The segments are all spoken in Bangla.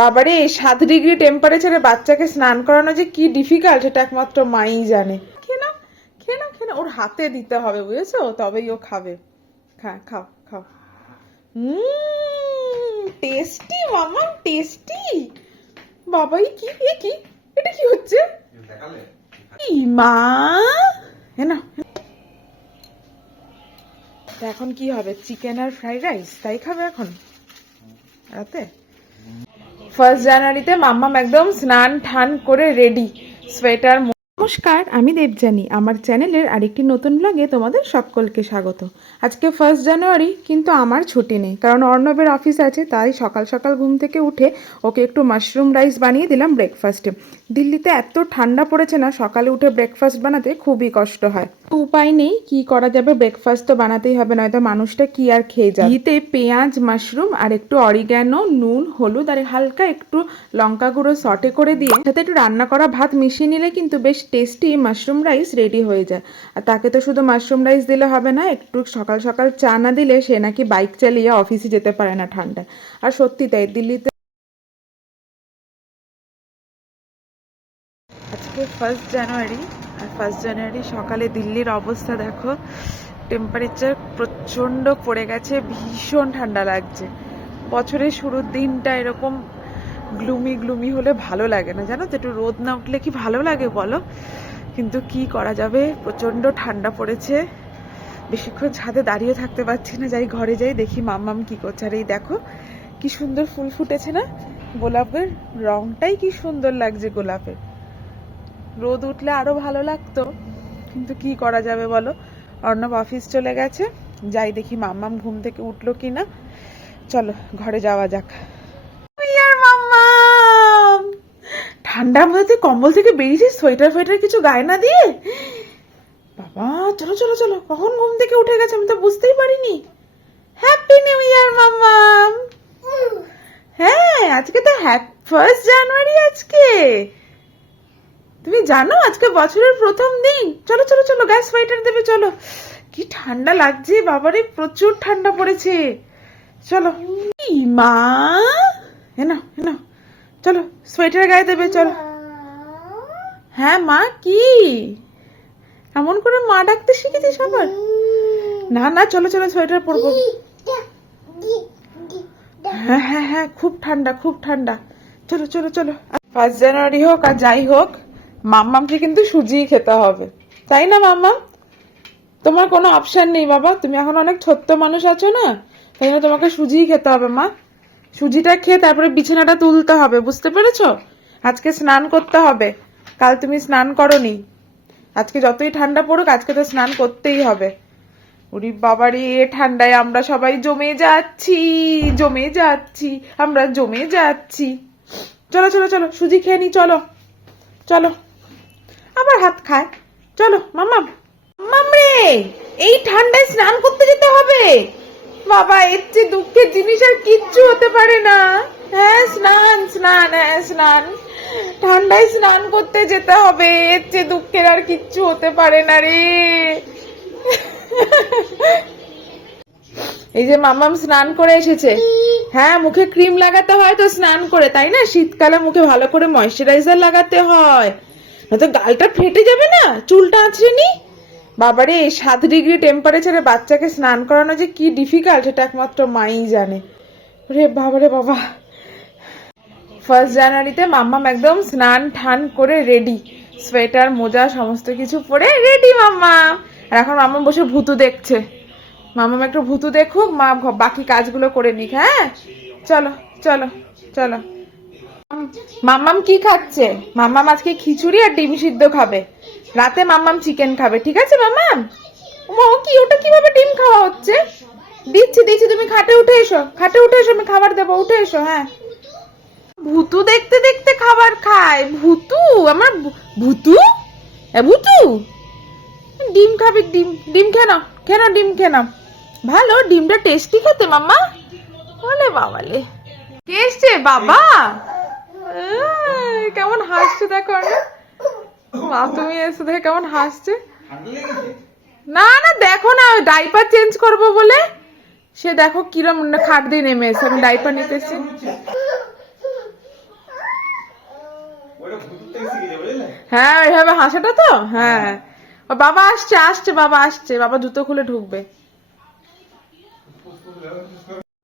বাবারে, সাত ডিগ্রি টেম্পারেচারে বাচ্চাকে স্নান করানো যে কি ডিফিকাল্ট সেটা একমাত্র মাই জানে। খেয়ে নাও খেয়ে। ওর হাতে দিতে হবে, বুঝেছ? তবেই ও খাবে। খা, খাও খাও। টেস্টি মামা টেস্টি বাবাই, কি, এ কি? এটা কি হচ্ছে? মা! হ্যাঁ না এখন কি হবে? চিকেন আর ফ্রাইড রাইস তাই খাবে এখন? রাতে? ফার্স্ট জানুয়ারিতে মাম্মাম একদম স্নান ঠান করে রেডি সোয়েটার নমস্কার, আমি দেবজানি আমার চ্যানেলের আরেকটি নতুন ব্লগে তোমাদের সকলকে স্বাগত। আজকে ফার্স্ট জানুয়ারি কিন্তু আমার ছুটি নেই, কারণ অর্ণবের অফিস আছে, তাই সকাল সকাল ঘুম থেকে উঠে ওকে একটু মাশরুম রাইস বানিয়ে দিলাম ব্রেকফাস্টে দিল্লিতে এত ঠান্ডা পড়েছে না, সকালে উঠে ব্রেকফাস্ট বানাতে খুবই কষ্ট হয়। উপায় নেই, কি করা যাবে ব্রেকফাস্ট তো বানাতেই হবে, নয়তো মানুষটা কি আর খেয়ে যায় ঘিতে পেঁয়াজ মাশরুম আর একটু অরিগ্যানো নুন, হলুদ আর হালকা একটু লঙ্কা গুঁড়ো সটে করে দিয়ে সাথে একটু রান্না করা ভাত মিশিয়ে নিলে কিন্তু বেশ টেস্টি মাশরুম রাইস রেডি হয়ে যায়। আর তাকে তো শুধু মাশরুম রাইস দিলে হবে না, একটু সকাল সকাল চা না দিলে সে নাকি বাইক চালিয়ে অফিসে যেতে পারে না ঠান্ডায়। আর সত্যি তাই, দিল্লিতে আজকে ফার্স্ট জানুয়ারি আর ফার্স্ট জানুয়ারি সকালে দিল্লির অবস্থা দেখো টেম্পারেচার প্রচণ্ড পড়ে গেছে, ভীষণ ঠান্ডা লাগছে। বছরের শুরুর দিনটা এরকম গ্লুমি গ্লুমি হলে ভালো লাগে না। জানো তো, একটু রোদ না উঠলে কি ভালো লাগে বলো? কিন্তু কি করা যাবে? প্রচণ্ড ঠান্ডা পড়েছে। বেশিক্ষণ ছাদে দাঁড়িয়ে থাকতে পারছি না। যাই ঘরে যাই, দেখি মাম্মাম কি করছে। আর এই দেখো, কি সুন্দর ফুল ফুটেছে না? গোলাপের রংটাই কি সুন্দর লাগছে গোলাপের। রোদ উঠলে আরও ভালো লাগতো। কিন্তু কি করা যাবে বলো? অর্ণব অফিস চলে গেছে। যাই দেখি মাম্মাম ঘুম থেকে উঠল কিনা। চলো, ঘরে যাওয়া যাক ইয়ার মাম্মাম ঠান্ডার মধ্যে তুই কম্বল থেকে বেরিয়েছিস? সোয়েটার ফোয়েটার কিছু গায়ে না দিয়ে? বাবা, চলো চলো চলো। কখন ঘুম থেকে উঠে গেছে আমি তো বুঝতেই পারিনি। হ্যাপি নিউ ইয়ার মাম্মাম হ্যাঁ আজকে তো ফার্স্ট জানুয়ারি আজকে। তুমি জানো, আজকে বছরের প্রথম দিন। চলো চলো চলো গ্যাস সোয়েটার দেবে, চলো। কি ঠান্ডা লাগছে, বাবারে, প্রচুর ঠান্ডা পড়েছে। চলো। মা হেনা হেনা চলো সোয়েটার গায়ে দেবে, চলো। হ্যাঁ মা, কি? এমন করে মা ডাকতে শিখেছিস আবার না না, চলো চলো সোয়েটার পরবো। হ্যাঁ হ্যাঁ হ্যাঁ খুব ঠান্ডা খুব ঠান্ডা। চলো চলো চলো। ফার্স্ট জানুয়ারি হোক আর যাই হোক, মাম্মামকে কিন্তু সুজিই খেতে হবে। তাই না মাম্মাম তোমার কোনো অপশন নেই, বাবা। তুমি এখন অনেক ছোট্ট মানুষ আছো না, তাই জন্য তোমাকে সুজিই খেতে হবে, মা। সুজিটা খেয়ে তারপরে বিছানাটা তুলতে হবে, বুঝতে পেরেছ? আজকে স্নান করতে হবে। কাল তুমি স্নান করনি। আজকে যতই ঠান্ডা পড়ুক, আজকে তো স্নান করতেই হবে। উরি বাবারে ঠান্ডায় আমরা সবাই জমে যাচ্ছি জমে যাচ্ছি, আমরা জমে যাচ্ছি। চলো চলো চলো, সুজি খেয়ে নি, চলো চলো। আবার হাত খায়। চলো, মাম্মাম। মাম্মাম রে, এই ঠান্ডায় স্নান করতে যেতে হবে। বাবা, এর চেয়ে দুঃখের জিনিস আর কিচ্ছু হতে পারে না। হ্যাঁ স্নান স্নান হ্যাঁ স্নান। ঠান্ডায় স্নান করতে যেতে হবে, এর চেয়ে দুঃখের আর কিচ্ছু হতে পারে না রে। এই যে মামাম স্নান করে এসেছে। হ্যাঁ মুখে ক্রিম লাগাতে হয় তো স্নান করে, তাই না? শীতকালে মুখে ভালো করে ময়শ্চারাইজার লাগাতে হয়। নয়তো গালটা ফেটে যাবে না? চুলটা আঁচড়ে নি? বাবারে, এই সাত ডিগ্রি টেম্পারেচারে বাচ্চাকে স্নান করানো যে কি ডিফিকাল্ট সেটা একমাত্র মাই জানে। রে বাবারে বাবা। ফার্স্ট জানুয়ারিতে মাম্মাম একদম স্নান ঠান করে রেডি সোয়েটার মোজা, সমস্ত কিছু পরে রেডি মাম্মা আর এখন মাম্মাম বসে ভুতু দেখছে। মাম্মাম একটু ভুতু দেখুক, মা বাকি কাজগুলো করে নিক হ্যাঁ? চলো চলো চলো। মাম্মাম কি খাচ্ছে? মাম্মাম আজকে খিচুড়ি আর ডিম সিদ্ধ খাবে। রাতে মাম্মাম চিকেন খাবে, ঠিক আছে মাম্মাম? ও কি, ওটা কীভাবে ডিম খাওয়া হচ্ছে? দিচ্ছি দিচ্ছি, তুমি খাটে উঠে এসো, খাটে উঠে এসো, আমি খাবার দেবো, উঠে এসো হ্যাঁ। ভুতু দেখতে দেখতে খাবার খায়। ভুতু, আমার ভুতু? ভুতু? ডিম খাবি, ডিম ডিম খেয়ে নাও ডিম খেয়ে নাও। ভালো, ডিমটা টেস্টি খেতে, মাম্মা? বলে বাবালে। কে এসছে? বাবা? দেখে কেমন হাসছে দেখো মা তুমি এসে দেখে কেমন হাসছে। না না দেখো না ডাইপার চেঞ্জ করব বলে। সে দেখো কিরম খাট দিয়ে নেমে এসে আমি ডাইপার নিতে এসেছি। হ্যাঁ ওইভাবে হাসাটা তো? হ্যাঁ। বাবা আসছে আসছে বাবা আসছে বাবা জুতো খুলে ঢুকবে।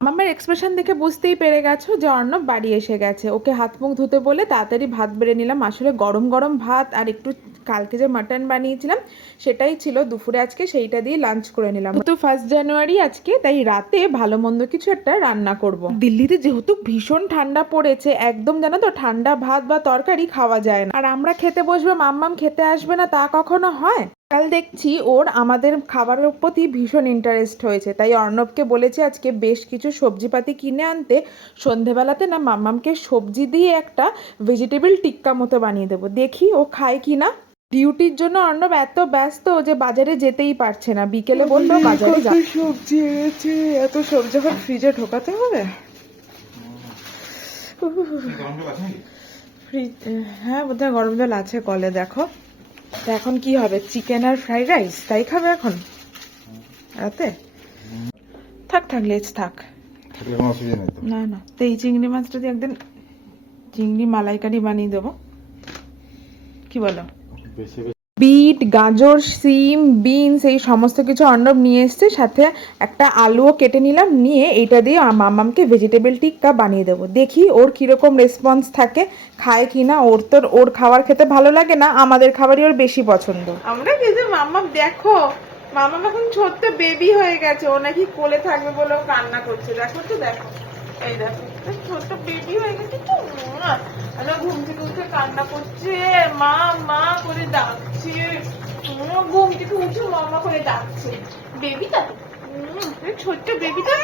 মামার এক্সপ্রেশন দেখে বুঝতেই পেরে গেছো যে অর্ণব বাড়ি এসে গেছে। ওকে হাত মুখ ধুতে বলে তাড়াতাড়ি ভাত বেড়ে নিলাম। আসলে গরম গরম ভাত আর একটু কালকে যে মাটন বানিয়েছিলাম, সেটাই ছিল দুপুরে আজকে, সেইটা দিয়ে লাঞ্চ করে নিলাম। তো ফার্স্ট জানুয়ারি আজকে, তাই রাতে ভালো মন্দ কিছু একটা রান্না করব। দিল্লিতে যেহেতু ভীষণ ঠান্ডা পড়েছে, একদম জানো তো ঠান্ডা ভাত বা তরকারি খাওয়া যায় না। আর আমরা খেতে বসবো, মাম্মাম খেতে আসবে না, তা কখনো হয়? কাল দেখছি ওর আমাদের খাবারের প্রতি ভীষণ ইন্টারেস্ট হয়েছে। তাই অর্ণবকে বলেছে আজকে বেশ কিছু সবজিপাতি কিনে আনতে সন্ধেবেলাতে না মাম্মামকে সবজি দিয়ে একটা ভেজিটেবল টিক্কা মতো বানিয়ে দেবো। দেখি ও খায় কি না ডিউটির জন্য অর্ণব এত ব্যস্ত যে বাজারে যেতেই পারছে না। বিকেলে বলল বাজারে যা সবজি এনেছে? এত সবজি এখন ফ্রিজে ঢোকাতে হবে? ফ্রিজ হ্যাঁ বোধহয় গরম জল আছে কলে দেখো। তা এখন কি হবে? চিকেন আর ফ্রাইড রাইস তাই খাবে এখন? রাতে? থাক থাক লেজ থাক। না না। তো এই চিংড়ি মাছটা দিয়ে একদিন চিংড়ি মালাইকারি বানিয়ে দেবো কি বলো? বিট, গাজর, সিম, বিনস এই সমস্ত কিছু অর্ণব নিয়ে এসছে। সাথে একটা আলুও কেটে নিলাম, নিয়ে এইটা দিয়ে মামামকে ভেজিটেবল টিক্কা বানিয়ে দেবো। দেখি ওর কীরকম রেসপন্স থাকে, খায় কি না ওর তো ওর খাবার খেতে ভালো লাগে না, আমাদের খাবারই ওর বেশি পছন্দ। আমরা কিন্তু মাম্মাম দেখো, মামাম এখন ছোট্ট বেবি হয়ে গেছে, ও নাকি কোলে থাকবে বলে ও কান্না করছে। দেখো তো, দেখো। ছোট্ট হয়ে গেছে ঘুম থেকে উঠে কান্না করছে, মা মা করে ডাকছে ঘুম থেকে মামা করে ডাকছে। বেবিটা ছোট্ট বেবিটা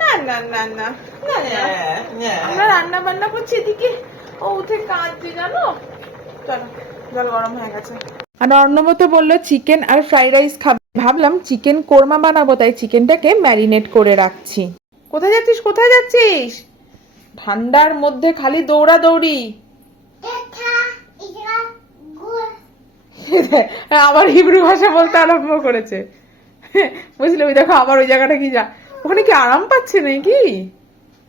না না না না না আমরা রান্না বান্না করছি এদিকে, ও উঠে কাঁদছে, জানো? চলো, জল গরম হয়ে গেছে। আর অর্ণবত বলল চিকেন আর ফ্রাইড রাইস খাবে। ভাবলাম চিকেন কোরমা বানাবো, তাই চিকেনটাকে ম্যারিনেট করে রাখছি। কোথায় যাচ্ছিস? কোথায় যাচ্ছিস? ঠান্ডার মধ্যে খালি দৌড়াদৌড়ি। আবার হিব্রু ভাষা বলতে আরম্ভ করেছে। বুঝলে ওই দেখো আবার ওই জায়গাটা কি যা ওখানে কি আরাম পাচ্ছে নাকি?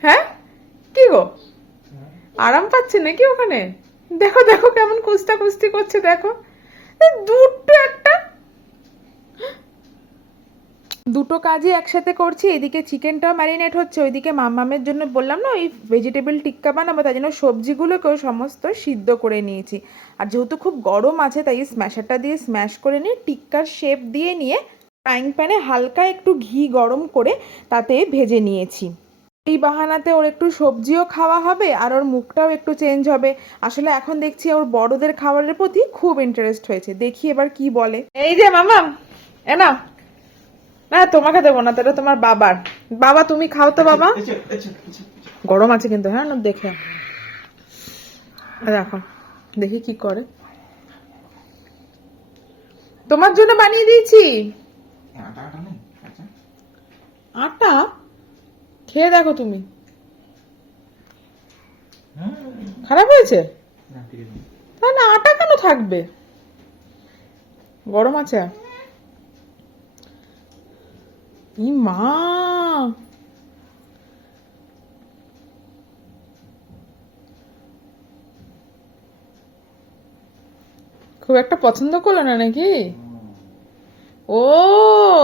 হ্যাঁ? কি গো? আরাম পাচ্ছে নাকি ওখানে? দেখো দেখো কেমন কুস্তা কুস্তি করছে দেখো। দুটো একটা দুটো কাজই একসাথে করছি, এদিকে চিকেনটাও ম্যারিনেট হচ্ছে, ওইদিকে মামামের জন্য বললাম না, ওই ভেজিটেবল টিক্কা বানাবো, তাই জন্য সবজিগুলোকেও সমস্ত সিদ্ধ করে নিয়েছি। আর যেহেতু খুব গরম আছে, তাই স্ম্যাশারটা দিয়ে স্ম্যাশ করে নিয়ে টিক্কার শেপ দিয়ে নিয়ে ফ্রাইং প্যানে হালকা একটু ঘি গরম করে তাতে ভেজে নিয়েছি। এই বাহানাতে ওর একটু সবজিও খাওয়া হবে, আর ওর মুখটাও একটু চেঞ্জ হবে। আসলে এখন দেখছি ওর বড়দের খাবারের প্রতি খুব ইন্টারেস্ট হয়েছে, দেখি এবার কি বলে। এই যে মামাম এ না না, তোমাকে দেবো না তাহলে তোমার বাবার। বাবা, তুমি খাও তো, বাবা। গরম আছে কিন্তু হ্যাঁ দেখে দেখো দেখি কি করে। তোমার জন্য বানিয়ে দিয়েছি। আটা? খেয়ে দেখো তুমি। খারাপ হয়েছে? না, আটা কেন থাকবে? গরম আছে। ই মা খুব একটা পছন্দ করল না নাকি ও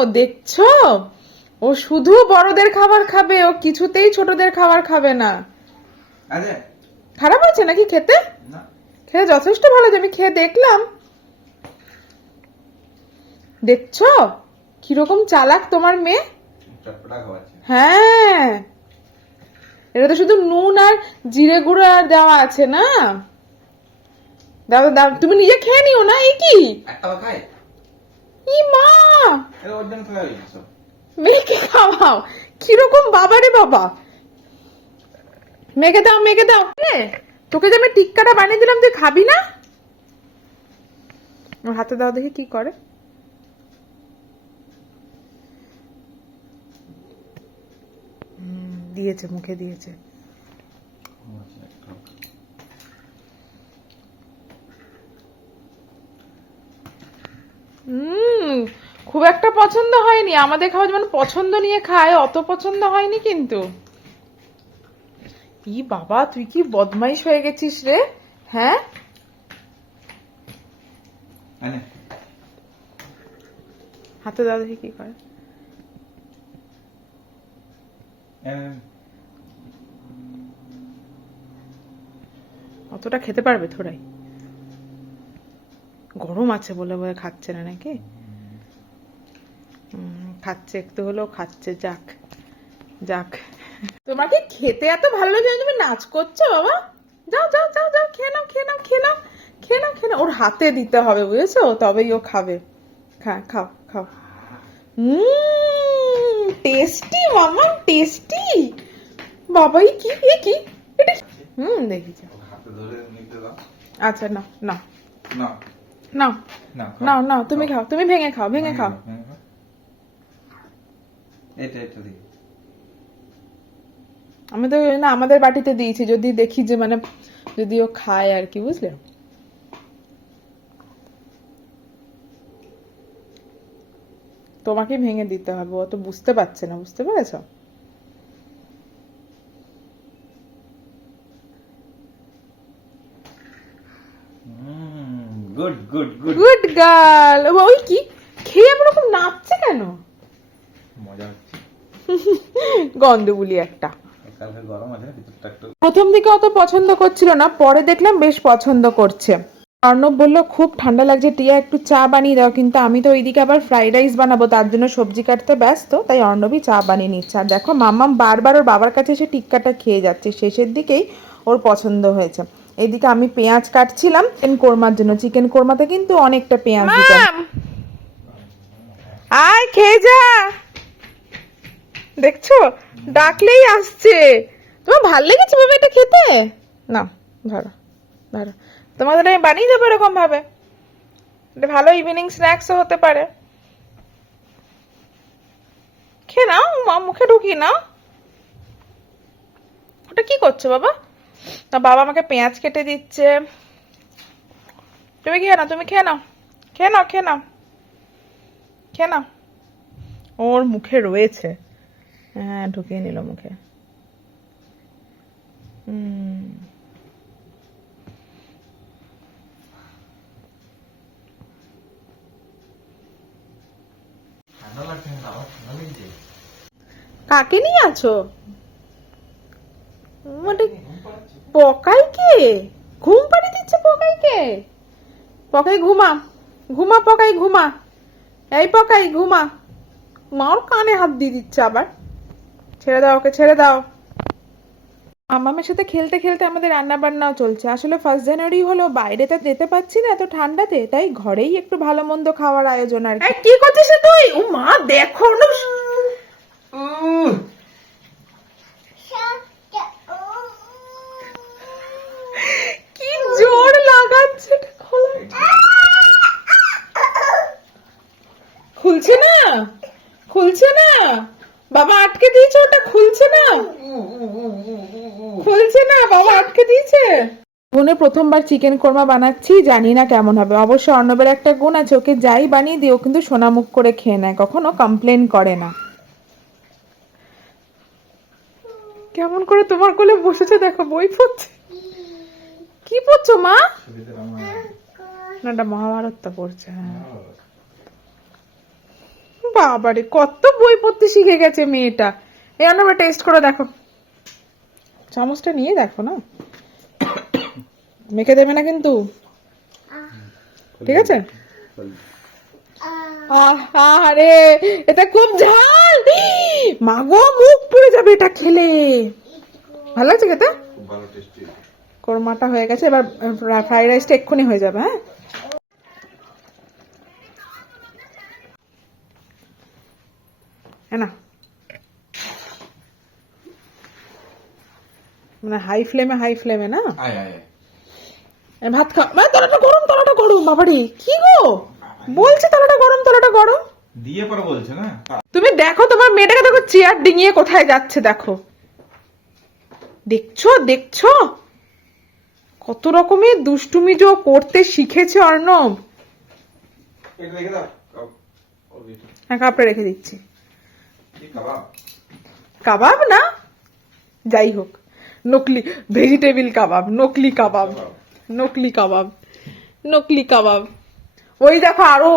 দেখছ ও শুধু বড়দের খাবার খাবে ও কিছুতেই ছোটদের খাবার খাবে না। খারাপ হয়েছে নাকি খেতে? খেতে যথেষ্ট ভালো আমি খেয়ে দেখলাম। দেখছ? কীরকম চালাক তোমার মেয়ে? হ্যাঁ। এটা তো শুধু নুন আর জিরে গুঁড়ো আর দেওয়া আছে না? দাও দাও তুমি নিজে খেয়ে নিও না এই কি? ই মা! মেয়েকে খাওয়াও? কীরকম বাবা রে বাবা। মেঘে দাও মেঘে দাও। এ, তোকে যে আমি টিক্কাটা বানিয়ে দিলাম তুই খাবি না? হাতে দাও দেখি কি করে হুম, দিয়েছে মুখে দিয়েছে। খুব একটা পছন্দ হয়নি। আমাদের খাওয়া যেমন পছন্দ নিয়ে খায় অত পছন্দ হয়নি কিন্তু। ই বাবা তুই কি বদমাইশ হয়ে গেছিস রে? হ্যাঁ? হাতে দাও দেখি কি করে এনে অতটা খেতে পারবে থোড়াই। গরম আছে বলে বলে খাচ্ছে না নাকি? খাচ্ছে একটু হলেও খাচ্ছে, যাক যাক। তোমার কি খেতে এত ভালো লাগে তুমি নাচ করছ বাবা? যাও যাও যাও যাও, খেয়ে নাও খেয়ে নাও খেয়ে নাও খেয়ে নাও খেয়ে নাও। ওর হাতে দিতে হবে, বুঝেছ? তবেই ও খাবে। খা, খাও খাও। হুম টেস্টি মামা টেস্টি বাবাই কি এ কি? এটা হুম দেখি আচ্ছা না না। না। না। নাও নাও তুমি খাও তুমি ভেঙে খাও ভেঙে খাও। এটা এটা দিই আমি তো না আমাদের বাটিতে দিয়েছি যদি দেখি যে মানে যদি ও খায় আর কি বুঝলে? তোমাকে ভেঙে দিতে হবে ও তো বুঝতে পারছে না বুঝতে পেরেছ? Good good good good girl ওই কি? খেয়ে এমন রকম নাচছে কেন? মজা হচ্ছে। গন্ধ বলি একটু প্রথম দিকে অত পছন্দ করছিল না পরে দেখলাম বেশ পছন্দ করছে। অর্ণব বলল, খুব ঠান্ডা লাগছে, টিয়া একটু চা বানিয়ে দাও, কিন্তু আমি তো ওইদিকে আবার ফ্রাইড রাইস বানাবো, তার জন্য সবজি কাটতে ব্যস্ত, তাই অর্ণবই চা বানিয়ে নিচ্ছে। আর দেখো, মাম্মাম বারবার ওর বাবার কাছে এসে টিক্কাটা খেয়ে যাচ্ছে, শেষের দিকেই ওর পছন্দ হয়েছে। এইদিকে আমি পেঁয়াজ কাটছিলাম, চিকেন কোরমার জন্য। চিকেন কোরমাতে কিন্তু অনেকটা পেঁয়াজ আয়, খেয়ে যা। দেখছ? ডাকলেই আসছে। তোমার ভালো লেগেছে বাবা এটা খেতে? না, ধরো ধরো। তোমাদের আমি বানিয়ে দেবো এরকম ভাবে। এটা ভালো ইভিনিং স্ন্যাক্সও হতে পারে। খেয়ে নাও মুখে ঢুকিয়ে নাও। ওটা কি করছ বাবা? না, বাবা আমাকে পেঁয়াজ কেটে দিচ্ছে। তুমি খেয়ে নাও, তুমি খেয়ে নাও। খেয়ে নাও খেয়ে নাও। খেয়ে নাও। ওর মুখে রয়েছে। হ্যাঁ ঢুকিয়ে নিল মুখে। হুম ঠান্ডা লাগছে না আমার ঠান্ডা লাগছে কাকে নিয়ে আছো? মানে পকাইকে? ঘুম পাড়ি দিচ্ছে পকাইকে? পকাই ঘুমা ঘুমা পকাই ঘুমা। এই পকাই ঘুমা। মার কানে হাত দিয়ে দিচ্ছে আবার। ছেড়ে দাও ওকে, ছেড়ে দাও। আমামের সাথে খেলতে খেলতে আমাদের রান্না বান্নাও চলছে। আসলে ফার্স্ট জানুয়ারি হলো, বাইরে তো যেতে পারছি না এত ঠান্ডাতে, তাই ঘরেই একটু ভালো মন্দ খাওয়ার আয়োজন আর কি। কি করছিস তুই? ও মা, দেখো না উহ, কি জোর লাগাচ্ছে এটা খোলা খুলছে না খুলছে না বাবা আটকে দিয়েছে ওটা খুলছে না খুলছে না বাবা আটকে দিয়েছে বোনে প্রথমবার চিকেন কোরমা বানাচ্ছি, জানি না কেমন হবে। অবশ্য অর্ণবের একটা গুণ আছে, ওকে যাই বানিয়ে দিও কিন্তু সোনামুখ করে খেয়ে নেয়, কখনো কমপ্লেন করে না। কেমন করে তোমার কোলে বসেছে দেখো, বই পড়ছে। কি পড়ছো মা? না এটা মহাভারতটা পড়ছে হ্যাঁ। বাবারে, কত বই পড়তে শিখে গেছে মেয়েটা। এই অন্যবার টেস্ট করে দেখো। চামচটা নিয়ে দেখো না? মেখে দেবে না কিন্তু? ঠিক আছে? আরে এটা খুব ঝাল! মাগো মুখ পুড়ে যাবে এটা খেলে। ভালো লাগছে খেতে? কোরমাটা হয়ে গেছে এবার ফ্রাইড রাইসটা এক্ষুনি হয়ে যাবে হ্যাঁ? হ্যাঁ না। মানে হাই ফ্লেমে হাই ফ্লেমে না? আয় আয়। ভাত খা মানে তলাটা গরম তলাটা গরম বাবারি কি গো? বলছে তলাটা গরম তলাটা গরম। দিয়ে পরে বলছে না? তুমি দেখো তোমার মেয়েটাকে দেখো চেয়ার ডিঙিয়ে কোথায় যাচ্ছে দেখো। দেখছ দেখছ? কত রকমের দুষ্টুমি যে করতে শিখেছে অর্ণব। হ্যাঁ কাপড়ে রেখে দিচ্ছি। কাবাব? কাবাব না? যাই হোক নকলি ভেজিটেবিল কাবাব নকলি কাবাব। নকলি কাবাব। নকলি কাবাব। ওই দেখো আরও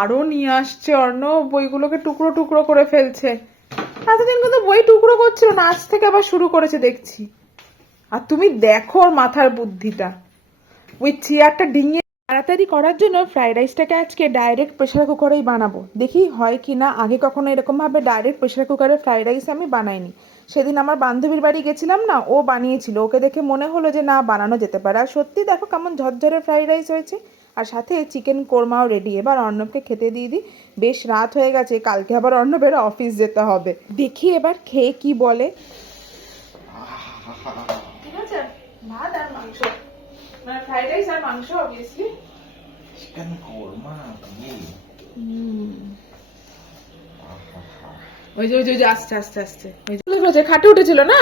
আরও নিয়ে আসছে অর্ণব বইগুলোকে টুকরো টুকরো করে ফেলছে। এতদিন কিন্তু বই টুকরো করছিল না আজ থেকে আবার শুরু করেছে দেখছি। আর তুমি দেখো ওর মাথার বুদ্ধিটা। ওই চেয়ারটা ডিঙিয়ে তাড়াতাড়ি করার জন্য ফ্রাইড রাইসটাকে আজকে ডাইরেক্ট প্রেশার কুকারেই বানাবো। দেখি হয় কি না আগে কখনো এরকমভাবে ডাইরেক্ট প্রেশার কুকারে ফ্রাইড রাইস আমি বানাইনি। সেদিন আমার বান্ধবীর বাড়ি গেছিলাম না ও বানিয়েছিল। ওকে দেখে মনে হলো যে না বানানো যেতে পারে। আর সত্যি দেখো কেমন ঝরঝরে ফ্রাইড রাইস হয়েছে। আর সাথে চিকেন কোরমাও রেডি এবার অর্ণবকে খেতে দিয়ে দিই। বেশ রাত হয়ে গেছে কালকে আবার অর্ণবের অফিস যেতে হবে। দেখি এবার খেয়ে কি বলে। ঠিক আছে? ভাত আর মাংস। মানে ফ্রাইড রাইস আর মাংস অবভিয়াসলি চিকেন কোরমা কি ওই যে ওই যে আসছে আসছে আসছে। ওই যে খাটে উঠেছিল না?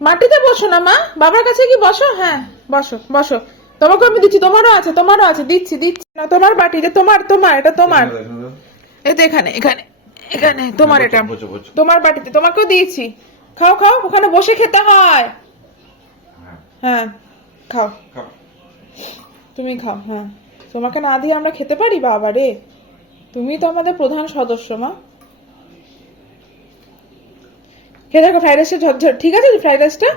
মাটিতে বসো না মা। বাবার কাছে কি বসো? হ্যাঁ বসো বসো। তোমাকে আমি দিচ্ছি তোমারও আছে তোমারও আছে দিচ্ছি দিচ্ছি। না তোমার বাটিতে তোমার তোমার এটা তোমার। এই তো এখানে এখানে এখানে তোমার এটা। তোমার বাটিতে তোমাকেও দিয়েছি। খাও খাও ওখানে বসে খেতে হয়। হ্যাঁ, হ্যাঁ খাও। খাও। তুমি খাও হ্যাঁ। তোমাকে না দিয়ে আমরা খেতে পারি বাবা রে তুমি তো আমাদের প্রধান সদস্য, মা। খেয়ে দেখো ফ্রাইড রাইসটা ঝরঝর। ঠিক আছে ফ্রাইড রাইসটা।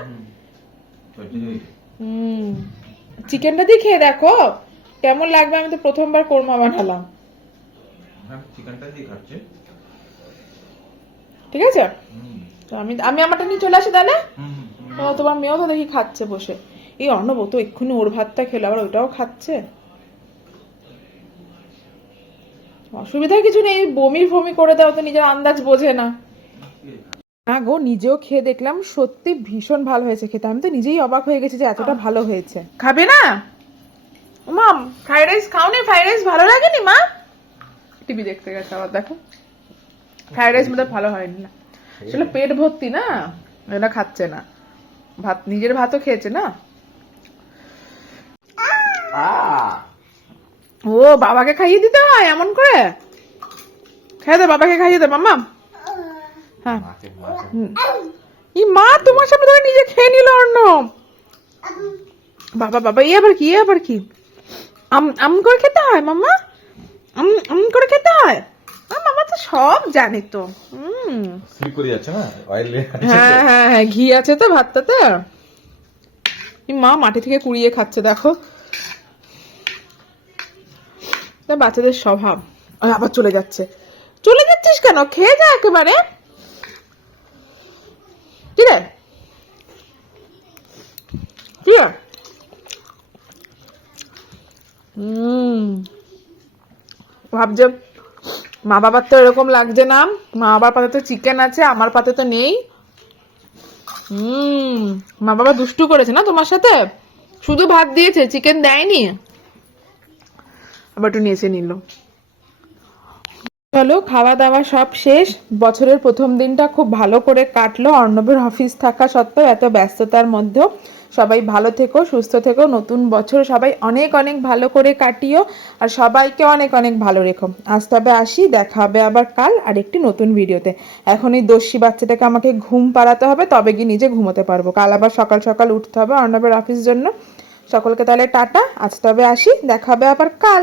হুম। চিকেনটা দিয়ে খেয়ে দেখো। কেমন লাগবে? আমি তো প্রথমবার কোরমা বানালাম। ঠিক আছে? তো আমি আমি আমারটা নিয়ে চলে আসি তাহলে? তোমার মেয়েও তো দেখি খাচ্ছে বসে। এই ও তো এক্ষুনি ওর ভাতটা খেলো, আবার ওটাও খাচ্ছে? অসুবিধা কিছু নেই বমি ফমি করে দাও তো নিজের আন্দাজ বোঝে না। না গো নিজেও খেয়ে দেখলাম সত্যি ভীষণ ভালো হয়েছে খেতে। আমি তো নিজেই অবাক হয়ে গেছি যে এতটা ভালো হয়েছে। খাবে না? মাম ফ্রাইড রাইস খাওনি ফ্রাইড রাইস ভালো লাগেনি মা? টিভি দেখতে গেছে আবার দেখো। ফ্রাইড রাইস মধ্যে ভালো হয়নি না। আসলে পেট ভর্তি না এটা খাচ্ছে না। ভাত নিজের ভাতও খেয়েছে না? আহ! ও বাবাকে খাইয়ে দিতে হয় এমন করে? খেয়ে দে বাবাকে খাইয়ে দে মাম্মা। হ্যাঁ। ই মা তোমার সামনে ধরে নিজে খেয়ে নিল অন্য বাবা বাবা ইয়ে আবার কি ইয়ে আবার কি? আম আম করে খেতে হয় মাম্মা? আম আম করে খেতে হয়? মামা তো সব জানে তো। হুম। হ্যাঁ হ্যাঁ হ্যাঁ ঘি আছে তো ভাতটাতে। মা মাটি থেকে কুড়িয়ে খাচ্ছে দেখো। তা বাচ্চাদের স্বভাব। আবার চলে যাচ্ছে। চলে যাচ্ছিস কেন? খেয়ে যা একেবারে। কি রে? কি রে? হুম। ভাবছে মা বাবার তো এরকম লাগছে না। মা বাবার পাতে তো চিকেন আছে আমার পাতে তো নেই। হুম। মা বাবা দুষ্টু করেছে না তোমার সাথে? শুধু ভাত দিয়েছে চিকেন দেয়নি? আবার একটু নিয়েছে নিল। চলো খাওয়া দাওয়া সব শেষ। বছরের প্রথম দিনটা খুব ভালো করে কাটলো। অর্ণবের অফিস থাকা সত্ত্বেও এত ব্যস্ততার মধ্যেও সবাই ভালো থেকো, সুস্থ থেকো। নতুন বছর সবাই অনেক অনেক ভালো করে কাটিও আর সবাইকে অনেক অনেক ভালো রেখো। আজ তবে আসি, দেখা হবে আবার কাল আর একটি নতুন ভিডিওতে। এখন এই দস্যি বাচ্চাটাকে আমাকে ঘুম পাড়াতে হবে, তবে গিয়ে নিজে ঘুমোতে পারব। কাল আবার সকাল সকাল উঠতে হবে অর্ণবের অফিস জন্য। সকলকে তাহলে টাটা, আজ তবে আসি, দেখা হবে আবার কাল।